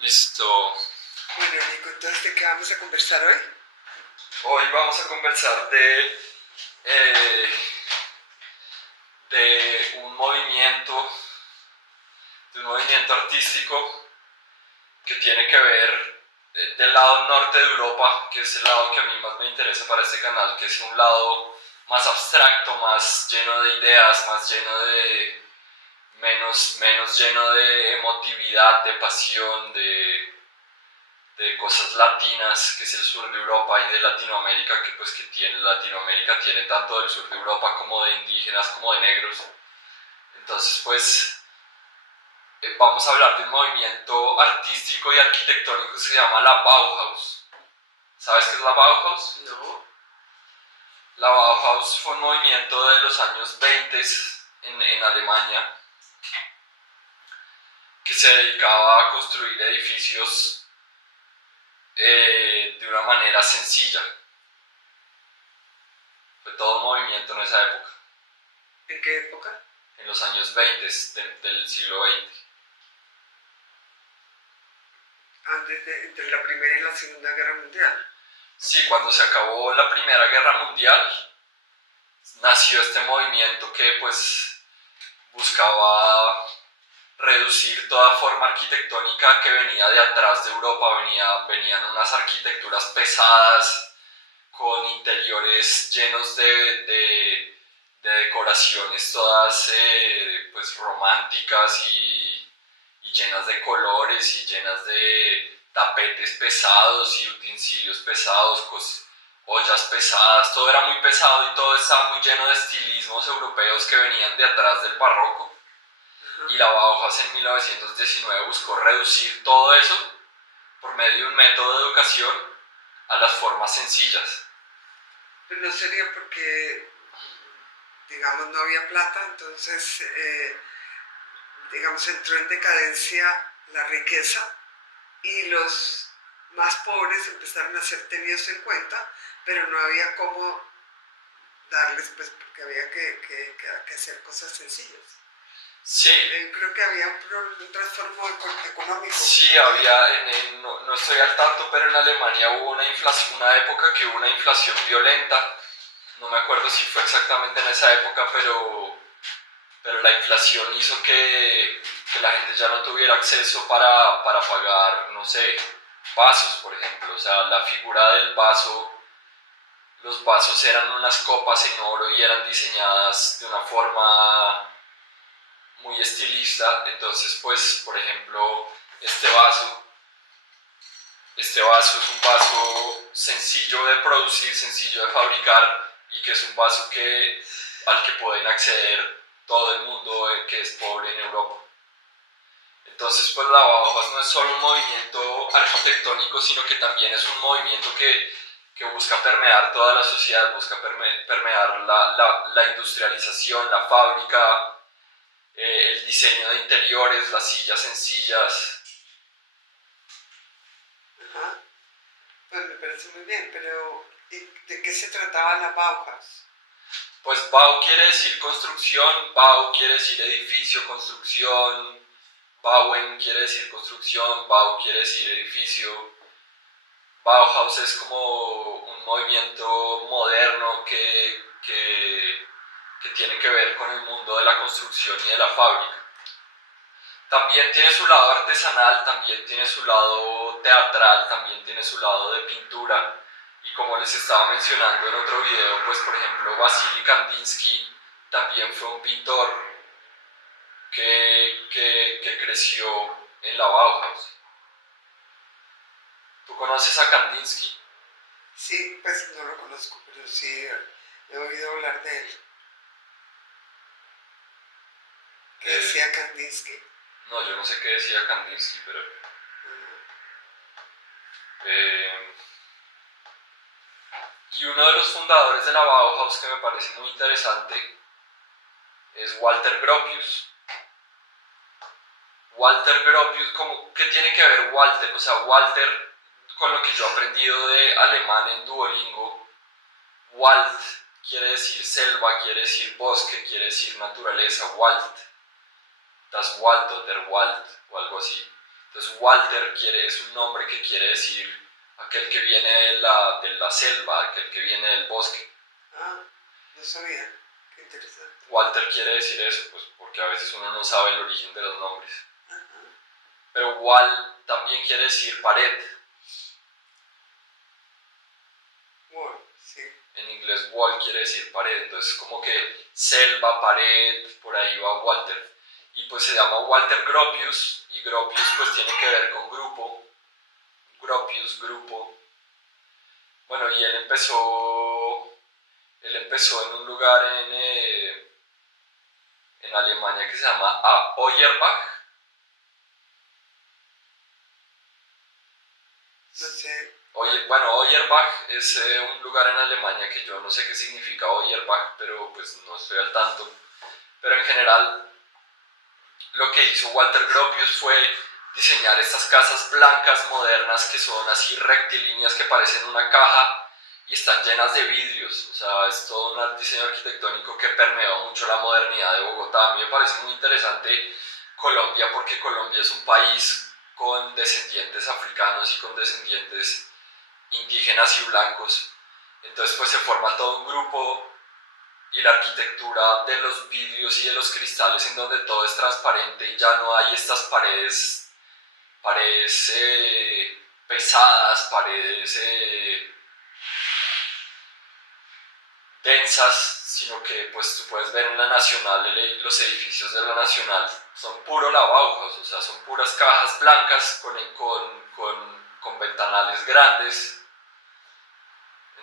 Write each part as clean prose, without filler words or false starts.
Listo. Bueno, Nico, entonces, ¿de qué vamos a conversar hoy? Hoy vamos a conversar eh, de un movimiento artístico que tiene que ver del lado norte de Europa, que es el lado que a mí más me interesa para este canal, que es un lado más abstracto, más lleno de ideas, más lleno de menos lleno de emotividad, de pasión, de cosas latinas, que es el sur de Europa, y de Latinoamérica, que tiene Latinoamérica, tiene tanto del sur de Europa como de indígenas como de negros. Entonces vamos a hablar de un movimiento artístico y arquitectónico que se llama la Bauhaus. ¿Sabes qué es la Bauhaus? No. La Bauhaus fue un movimiento de los años 20 en Alemania que se dedicaba a construir edificios de una manera sencilla. Fue todo un movimiento en esa época, ¿En qué época? en los años 20 del siglo XX. Entre la Primera y la Segunda Guerra Mundial. Sí, cuando se acabó la Primera Guerra Mundial, nació este movimiento que pues buscaba reducir toda forma arquitectónica que venía de atrás de Europa. Venían unas arquitecturas pesadas, con interiores llenos de decoraciones todas pues románticas y llenas de colores y llenas de tapetes pesados y utensilios pesados, ollas pesadas. Todo era muy pesado y todo estaba muy lleno de estilismos europeos que venían de atrás del barroco. Y la Bauhaus en 1919 buscó reducir todo eso por medio de un método de educación a las formas sencillas. Pues no sería porque, digamos, no había plata, entonces, digamos, entró en decadencia la riqueza y los más pobres empezaron a ser tenidos en cuenta, pero no había cómo darles, pues, porque había que hacer cosas sencillas. Sí, Creo que había un trastorno económico. sí, había, no estoy al tanto, pero en Alemania hubo una época que hubo una inflación violenta. No me acuerdo si fue exactamente en esa época, pero la inflación hizo que la gente ya no tuviera acceso para pagar, no sé, vasos, por ejemplo. O sea, la figura del vaso, los vasos eran unas copas en oro y eran diseñadas de una forma muy estilista. Entonces, pues, por ejemplo, este vaso es un vaso sencillo de producir, sencillo de fabricar, y que es un vaso al que pueden acceder todo el mundo que es pobre en Europa. Entonces, pues la Bauhaus no es solo un movimiento arquitectónico, sino que también es un movimiento que busca permear toda la sociedad, busca permear la industrialización, la fábrica, el diseño de interiores, las sillas sencillas. Ajá. Pues me parece muy bien, pero ¿de qué se trataba la Bauhaus? Pues Bau quiere decir construcción, Bau quiere decir edificio, construcción, Bauen quiere decir construcción, Bau quiere decir edificio. Bauhaus es como un movimiento moderno que tiene que ver con el mundo de la construcción y de la fábrica. También tiene su lado artesanal, también tiene su lado teatral, también tiene su lado de pintura. Y como les estaba mencionando en otro video, pues por ejemplo Vasily Kandinsky también fue un pintor que creció en la Bauhaus. ¿Tú conoces a Kandinsky? Sí, pues no lo conozco, pero sí he oído hablar de él. ¿Qué decía Kandinsky? No, yo no sé qué decía Kandinsky, pero... Eh, y uno de los fundadores de la Bauhaus que me parece muy interesante es Walter Gropius. Walter Gropius, ¿qué tiene que ver Walter? O sea, Walter, con lo que yo he aprendido de alemán en Duolingo, Wald quiere decir selva, quiere decir bosque, quiere decir naturaleza, Wald. Das Wald o der Wald o algo así. Entonces Walter es un nombre que quiere decir aquel que viene de la selva, aquel que viene del bosque. Ah, no sabía. Qué interesante. Walter quiere decir eso, pues porque a veces uno no sabe el origen de los nombres. Ajá. Pero wall también quiere decir pared. Bueno, sí. En inglés wall quiere decir pared, entonces como que selva, pared, por ahí va Walter. Y pues se llama Walter Gropius, y Gropius pues tiene que ver con grupo. Gropius, grupo. Bueno, y él empezó en un lugar en Alemania que se llama Auerbach. No sé. Bueno, Auerbach es un lugar en Alemania que yo no sé qué significa Auerbach, pero pues no estoy al tanto. Pero en general, lo que hizo Walter Gropius fue diseñar estas casas blancas modernas que son así rectilíneas que parecen una caja y están llenas de vidrios. O sea, es todo un diseño arquitectónico que permeó mucho la modernidad de Bogotá. A mí me parece muy interesante Colombia porque Colombia es un país con descendientes africanos y con descendientes indígenas y blancos. Entonces pues se forma todo un grupo y la arquitectura de los vidrios y de los cristales en donde todo es transparente y ya no hay estas paredes pesadas, paredes densas, sino que pues tú puedes ver en la Nacional, los edificios de la Nacional son puro la Bauhaus, o sea, son puras cajas blancas con ventanales grandes,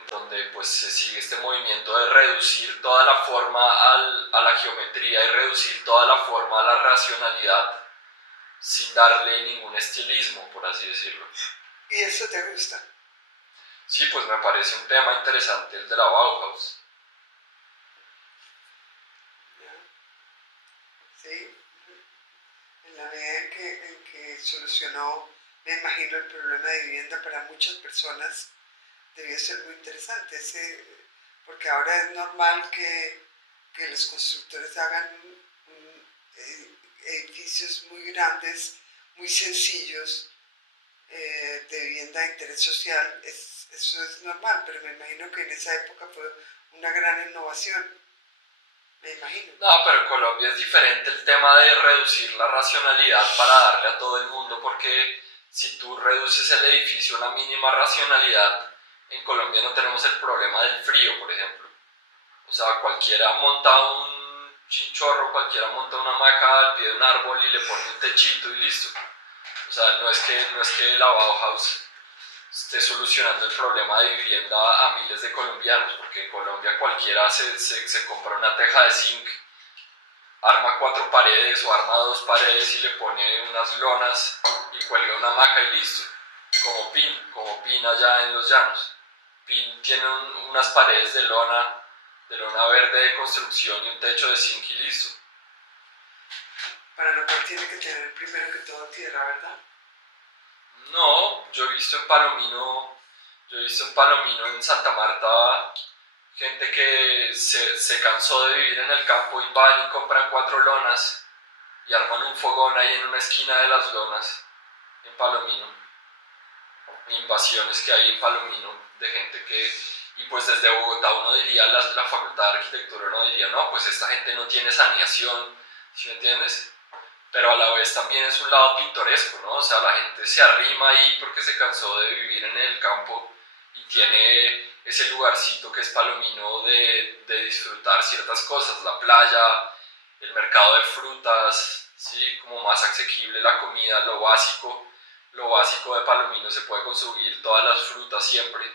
donde pues se sigue este movimiento de reducir toda la forma a la geometría y reducir toda la forma a la racionalidad sin darle ningún estilismo, por así decirlo. ¿Y eso te gusta? Sí, pues me parece un tema interesante el de la Bauhaus. ¿Ya? Sí. En la medida en que solucionó, me imagino, el problema de vivienda para muchas personas, debió ser muy interesante. Porque ahora es normal que los constructores hagan edificios muy grandes, muy sencillos, de vivienda de interés social. Eso es normal, pero me imagino que en esa época fue una gran innovación. Me imagino. No, pero en Colombia es diferente el tema de reducir la racionalidad para darle a todo el mundo, porque si tú reduces el edificio a una mínima racionalidad, en Colombia no tenemos el problema del frío, por ejemplo. O sea, cualquiera monta un chinchorro, cualquiera monta una hamaca al pie de un árbol y le pone un techito y listo. O sea, no es que la Bauhaus esté solucionando el problema de vivienda a miles de colombianos, porque en Colombia cualquiera se compra una teja de zinc, arma 4 paredes o arma 2 paredes y le pone unas lonas y cuelga una hamaca y listo. Como Pin allá en los llanos. Pin tiene unas paredes de lona verde de construcción y un techo de zinc y listo. Para lo cual tiene que tener primero que todo tierra, ¿verdad? No, yo he visto en Palomino, en Santa Marta, gente que se cansó de vivir en el campo y van y compran 4 lonas y arman un fogón ahí en una esquina de las lonas, en Palomino. Invasiones que hay en Palomino de gente y pues desde Bogotá uno diría, la facultad de arquitectura uno diría, no, pues esta gente no tiene saneación, ¿sí me entiendes? Pero a la vez también es un lado pintoresco, ¿no? O sea, la gente se arrima ahí porque se cansó de vivir en el campo y tiene ese lugarcito que es Palomino de disfrutar ciertas cosas, la playa, el mercado de frutas, ¿sí? Como más asequible la comida, lo básico de Palomino se puede consumir todas las frutas siempre.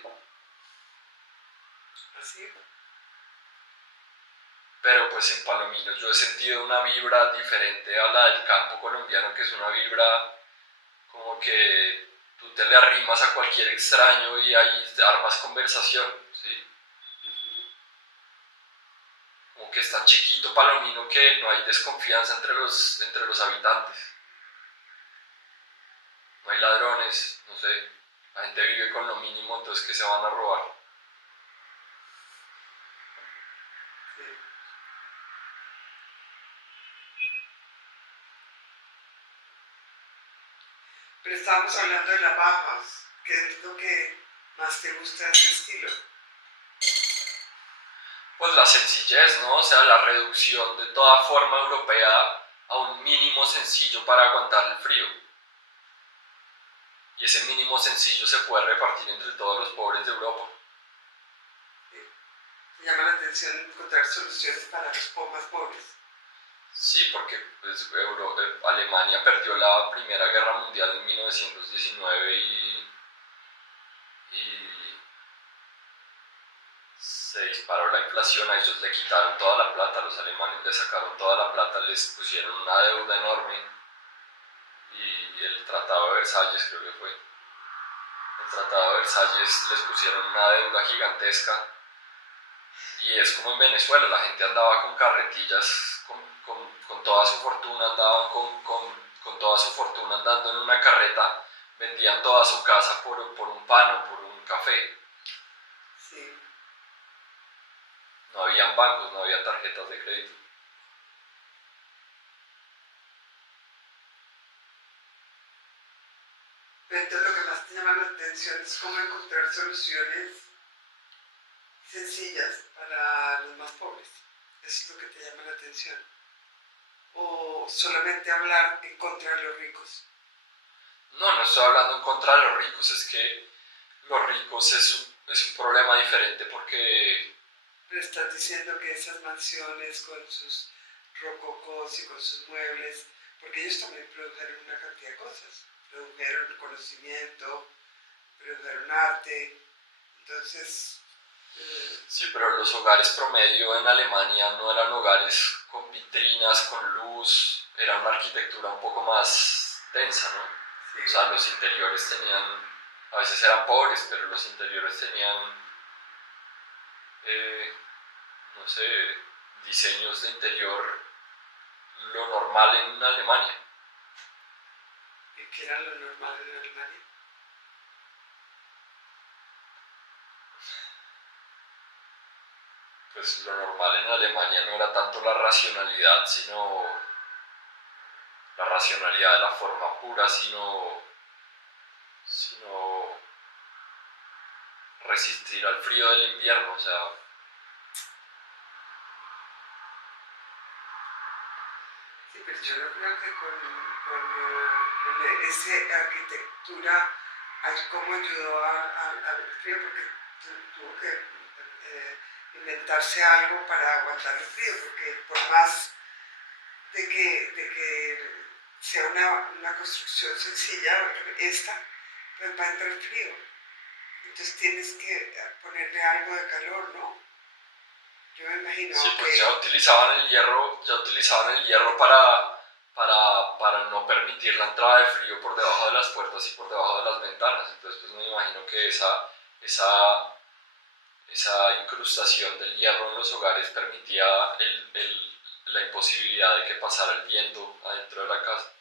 Así. Pero pues en Palomino yo he sentido una vibra diferente a la del campo colombiano, que es una vibra como que tú te le arrimas a cualquier extraño y ahí armas conversación, ¿sí? Como que es tan chiquito Palomino que no hay desconfianza entre los habitantes. No hay ladrones, no sé, la gente vive con lo mínimo, entonces que se van a robar. Sí. estamos hablando de la Bauhaus. ¿Qué es lo que más te gusta de ese estilo? Pues la sencillez, ¿no? O sea, la reducción de toda forma europea a un mínimo sencillo para aguantar el frío. Y ese mínimo sencillo se puede repartir entre todos los pobres de Europa. Me llama la atención encontrar soluciones para los más pobres. Sí, porque pues, Alemania perdió la Primera Guerra Mundial en 1919 y se disparó la inflación, a ellos le quitaron toda la plata, los alemanes le sacaron toda la plata, les pusieron una deuda enorme y el Tratado de Versalles creo que fue. El Tratado de Versalles les pusieron una deuda gigantesca y es como en Venezuela, la gente andaba con carretillas, con toda su fortuna, andaban con toda su fortuna andando en una carreta, vendían toda su casa por un pan o por un café. Sí. No habían bancos, no habían tarjetas de crédito. Pero entonces lo que más te llama la atención es cómo encontrar soluciones sencillas para los más pobres. Eso es lo que te llama la atención. O solamente hablar en contra de los ricos. No, no estoy hablando en contra de los ricos, es que los ricos es un problema diferente porque Pero estás diciendo que esas mansiones con sus rococós y con sus muebles, porque ellos también produjeron una cantidad de cosas. Produjeron conocimiento, produjeron arte. Entonces, sí, pero los hogares promedio en Alemania no eran hogares con vitrinas, con luz, era una arquitectura un poco más densa, ¿no? sí. O sea, los interiores tenían, a veces eran pobres, pero los interiores tenían, no sé, diseños de interior lo normal en Alemania. ¿Y qué era lo normal en Alemania? Pues lo normal en Alemania no era tanto la racionalidad, sino la racionalidad de la forma pura, sino resistir al frío del invierno, o sea, Sí, pero yo no creo que con esa arquitectura cómo ayudó al frío, porque tuvo que inventarse algo para aguantar el frío, porque por más de que sea una construcción sencilla, esta, pues va a entrar frío. Entonces tienes que ponerle algo de calor, ¿no? Yo me imagino sí, que... pues ya utilizaban el hierro para no permitir la entrada de frío por debajo de las puertas y por debajo de las ventanas, entonces pues me imagino que esa incrustación del hierro en los hogares permitía la imposibilidad de que pasara el viento adentro de la casa.